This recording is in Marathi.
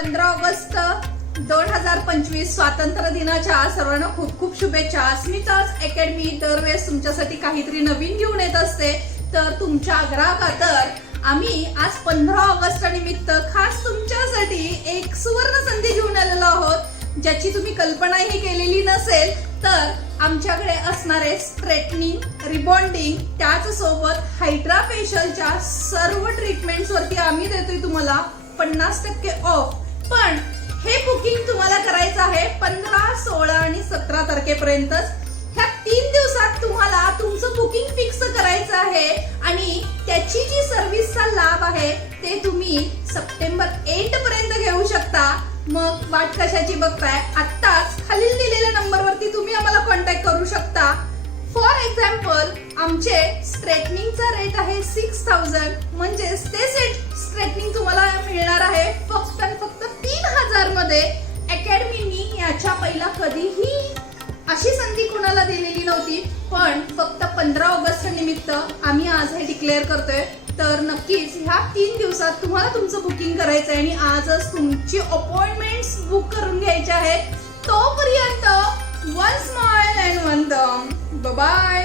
15 ऑगस्ट 2025 स्वातंत्र्य दिनाच्या सर्वांना खूप खूप शुभेच्छा। अस्मिताज अकॅडमी दरवेळेस तुमच्यासाठी काहीतरी नवीन घेऊन येत असते, तर तुमच्या आग्रहाखातर आम्ही आज 15 ऑगस्ट निमित्त खास तुमच्यासाठी एक सुवर्ण संधी घेऊन आलेलो आहोत, ज्याची तुम्ही कल्पनाही केलेली नसेल। तर आमच्याकडे असणारे स्ट्रेटनिंग, रिबॉन्डिंग, त्याच सोबत हायड्रा फेशियलच्या सर्व ट्रीटमेंट्स वरती आम्ही देतोय तुम्हाला 50% ऑफ। पण हे बुकिंग तुम्हाला करायचं आहे 15, 16 आणि 17 तारखेपर्यंतच। ह्या 3 दिवसात तुम्हाला तुमचं बुकिंग फिक्स करायचं आहे आणि त्याची जी सर्व्हिसचा लाभ आहे ते तुम्ही सप्टेंबर 8 पर्यंत घेऊ शकता। मग वाट कशाची बघताय? आत्ताच खालील दिलेल्या नंबरवरती तुम्ही आम्हाला कॉन्टॅक्ट करू शकता। फॉर एक्झाम्पल, आमचे स्ट्रेटनिंगचा रेट आहे 6000, म्हणजे ते स्ट्रेटनिंग तुम्हाला मिळणार आहे फक्त आणि फक्त 3000 मध्ये। अकॅडमीनी याच्या पहिला कधीही अशी संधी कोणाला दिलेली नव्हती, पण फक्त 15 ऑगस्ट निमित्त आम्ही आज हे डिक्लेअर करतोय। तर नक्कीच ह्या 3 दिवसात तुम्हाला तुमचं बुकिंग करायचं आहे आणि आजच तुमची अपॉइंटमेंट्स बुक करून घ्यायच्या आहेत। तोपर्यंत one smile and one thumb, bye bye.